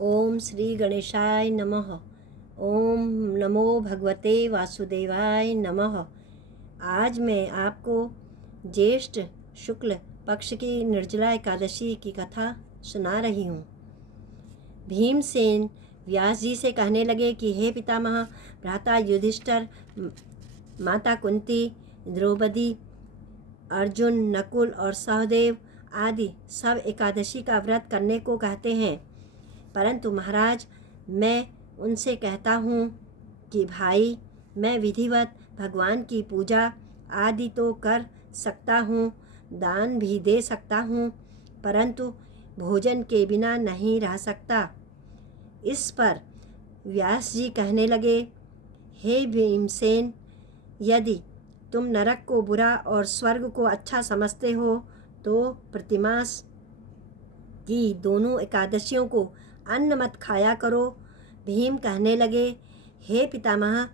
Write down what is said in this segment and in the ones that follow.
ओम श्री गणेशाय नमः। ओम नमो भगवते वासुदेवाय नमः। आज मैं आपको ज्येष्ठ शुक्ल पक्ष की निर्जला एकादशी की कथा सुना रही हूँ। भीमसेन व्यास जी से कहने लगे कि हे पितामह, भ्राता युधिष्ठिर, माता कुंती, द्रौपदी, अर्जुन, नकुल और सहदेव आदि सब एकादशी का व्रत करने को कहते हैं, परंतु महाराज मैं उनसे कहता हूँ कि भाई, मैं विधिवत भगवान की पूजा आदि तो कर सकता हूँ, दान भी दे सकता हूँ, परंतु भोजन के बिना नहीं रह सकता। इस पर व्यास जी कहने लगे, हे भीमसेन, यदि तुम नरक को बुरा और स्वर्ग को अच्छा समझते हो तो प्रतिमास की दोनों एकादशियों को अन्न मत खाया करो। भीम कहने लगे, हे पितामह,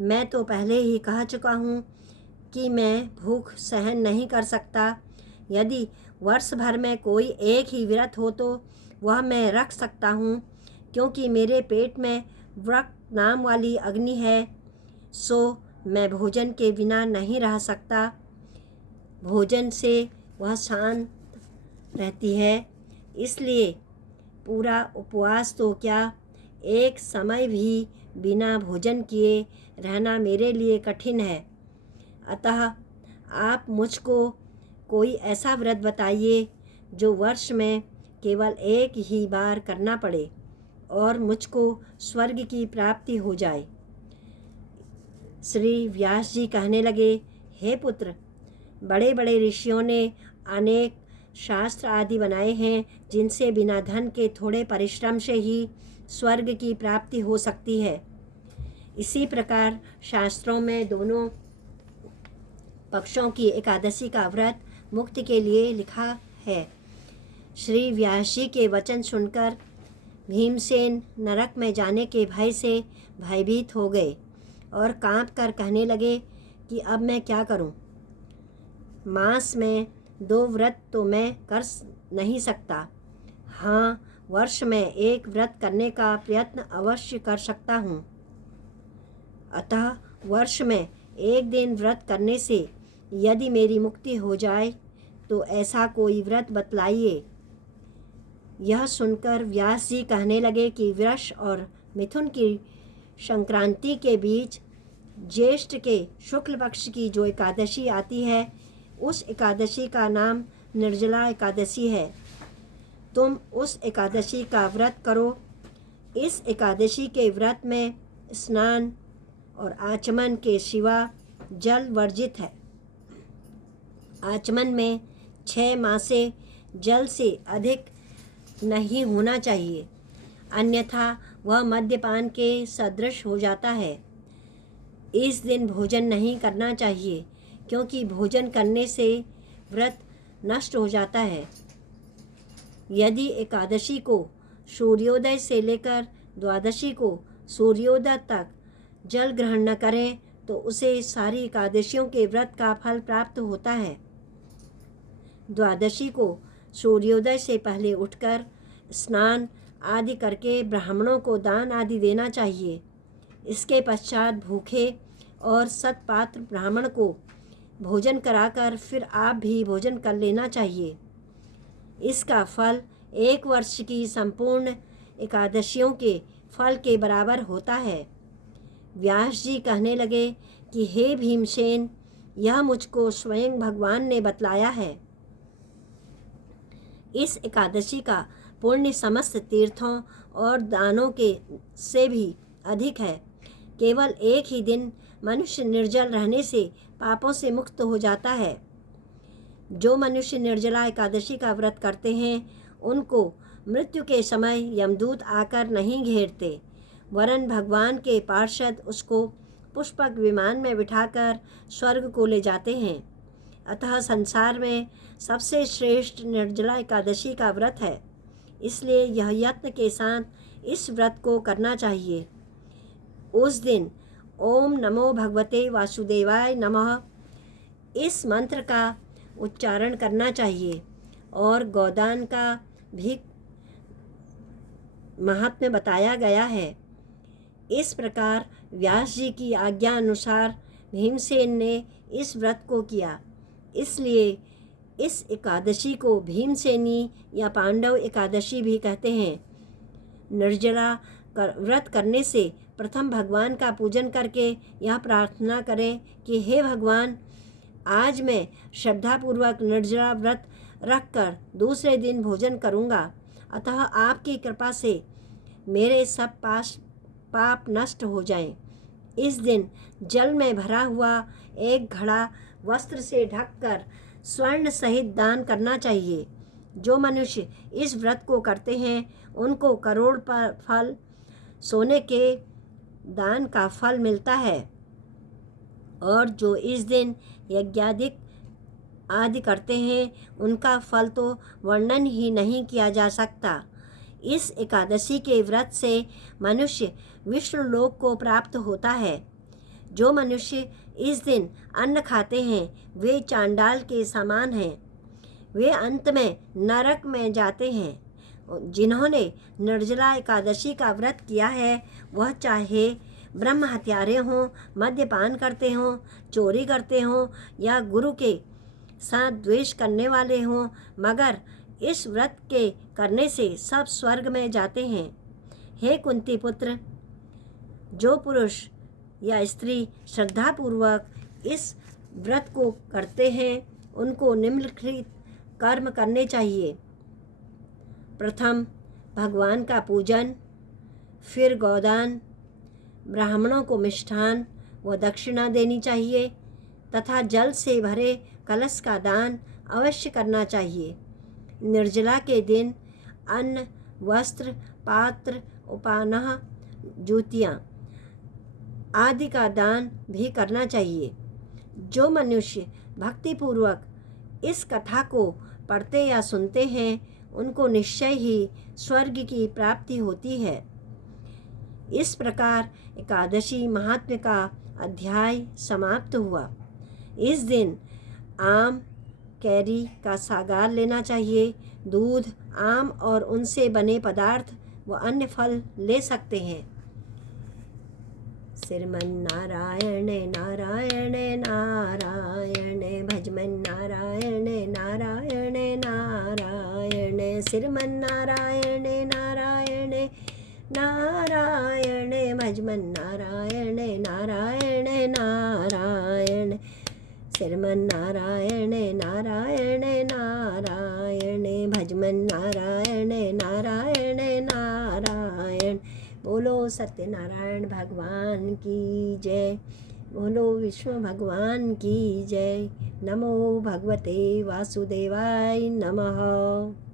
मैं तो पहले ही कह चुका हूँ कि मैं भूख सहन नहीं कर सकता। यदि वर्ष भर में कोई एक ही व्रत हो तो वह मैं रख सकता हूँ, क्योंकि मेरे पेट में व्रत नाम वाली अग्नि है, सो मैं भोजन के बिना नहीं रह सकता। भोजन से वह शांत रहती है, इसलिए पूरा उपवास तो क्या, एक समय भी बिना भोजन किए रहना मेरे लिए कठिन है। अतः आप मुझको कोई ऐसा व्रत बताइए जो वर्ष में केवल एक ही बार करना पड़े और मुझको स्वर्ग की प्राप्ति हो जाए। श्री व्यास जी कहने लगे, हे पुत्र, बड़े बड़े ऋषियों ने अनेक शास्त्र आदि बनाए हैं, जिनसे बिना धन के थोड़े परिश्रम से ही स्वर्ग की प्राप्ति हो सकती है। इसी प्रकार शास्त्रों में दोनों पक्षों की एकादशी का व्रत मुक्ति के लिए लिखा है। श्री व्यास जी के वचन सुनकर भीमसेन नरक में जाने के भय से भयभीत हो गए और कांप कर कहने लगे कि अब मैं क्या करूं? मास में 2 व्रत तो मैं कर नहीं सकता। हाँ, वर्ष में एक व्रत करने का प्रयत्न अवश्य कर सकता हूँ। अतः वर्ष में एक दिन व्रत करने से यदि मेरी मुक्ति हो जाए तो ऐसा कोई व्रत बतलाइए। यह सुनकर व्यास जी कहने लगे कि वृष और मिथुन की संक्रांति के बीच ज्येष्ठ के शुक्ल पक्ष की जो एकादशी आती है, उस एकादशी का नाम निर्जला एकादशी है। तुम उस एकादशी का व्रत करो। इस एकादशी के व्रत में स्नान और आचमन के सिवा जल वर्जित है। आचमन में 6 मासे जल से अधिक नहीं होना चाहिए, अन्यथा वह मद्यपान के सदृश हो जाता है। इस दिन भोजन नहीं करना चाहिए, क्योंकि भोजन करने से व्रत नष्ट हो जाता है। यदि एकादशी को सूर्योदय से लेकर द्वादशी को सूर्योदय तक जल ग्रहण न करें तो उसे सारी एकादशियों के व्रत का फल प्राप्त होता है। द्वादशी को सूर्योदय से पहले उठकर स्नान आदि करके ब्राह्मणों को दान आदि देना चाहिए। इसके पश्चात भूखे और सत्पात्र ब्राह्मण को भोजन कराकर फिर आप भी भोजन कर लेना चाहिए। इसका फल 1 वर्ष की संपूर्ण एकादशियों के फल के बराबर होता है। व्यास जी कहने लगे कि हे भीमसेन, यह मुझको स्वयं भगवान ने बतलाया है। इस एकादशी का पुण्य समस्त तीर्थों और दानों के से भी अधिक है। केवल एक ही दिन मनुष्य निर्जल रहने से पापों से मुक्त हो जाता है। जो मनुष्य निर्जला एकादशी का व्रत करते हैं, उनको मृत्यु के समय यमदूत आकर नहीं घेरते, वरन भगवान के पार्षद उसको पुष्पक विमान में बिठाकर स्वर्ग को ले जाते हैं। अतः संसार में सबसे श्रेष्ठ निर्जला एकादशी का व्रत है, इसलिए यह यत्न के साथ इस व्रत को करना चाहिए। उस दिन ओम नमो भगवते वासुदेवाय नमः इस मंत्र का उच्चारण करना चाहिए और गोदान का भी महात्म्य बताया गया है। इस प्रकार व्यास जी की आज्ञा अनुसार भीमसेन ने इस व्रत को किया। इसलिए इस एकादशी को भीमसेनी या पांडव एकादशी भी कहते हैं। निर्जला व्रत करने से प्रथम भगवान का पूजन करके यह प्रार्थना करें कि हे भगवान, आज मैं श्रद्धापूर्वक निर्जला व्रत रखकर दूसरे दिन भोजन करूँगा। अतः आपकी कृपा से मेरे सब पाप नष्ट हो जाएं। इस दिन जल में भरा हुआ एक घड़ा वस्त्र से ढककर स्वर्ण सहित दान करना चाहिए। जो मनुष्य इस व्रत को करते हैं उनको करोड़ पर फल सोने के दान का फल मिलता है। और जो इस दिन यज्ञादि आदि करते हैं उनका फल तो वर्णन ही नहीं किया जा सकता। इस एकादशी के व्रत से मनुष्य विष्णु लोक को प्राप्त होता है। जो मनुष्य इस दिन अन्न खाते हैं वे चांडाल के समान हैं। वे अंत में नरक में जाते हैं। जिन्होंने निर्जला एकादशी का व्रत किया है वह चाहे ब्रह्म हत्यारे हों, मद्यपान करते हों, चोरी करते हों या गुरु के साथ द्वेष करने वाले हों, मगर इस व्रत के करने से सब स्वर्ग में जाते हैं। हे कुंती पुत्र, जो पुरुष या स्त्री श्रद्धापूर्वक इस व्रत को करते हैं उनको निम्नलिखित कर्म करने चाहिए। प्रथम भगवान का पूजन, फिर गोदान, ब्राह्मणों को मिष्ठान व दक्षिणा देनी चाहिए तथा जल से भरे कलश का दान अवश्य करना चाहिए। निर्जला के दिन अन्न, वस्त्र, पात्र, उपानह, जूतियाँ आदि का दान भी करना चाहिए। जो मनुष्य भक्तिपूर्वक इस कथा को पढ़ते या सुनते हैं उनको निश्चय ही स्वर्ग की प्राप्ति होती है। इस प्रकार एकादशी महात्म्य का अध्याय समाप्त हुआ। इस दिन आम, कैरी का सागार लेना चाहिए। दूध, आम और उनसे बने पदार्थ व अन्य फल ले सकते हैं। श्रीमन नारायण नारायण नारायण, भजमन नारायण नारायण नारायण, श्रीमन नारायण नारायण नारायण, भजमन नारायण नारायण नारायण, श्रीमन नारायण नारायण नारायण, भजमन नारायण नारायण नारायण। बोलो सत्यनारायण भगवान की जय। बोलो विष्णु भगवान की जय। नमो भगवते वासुदेवाय नमः।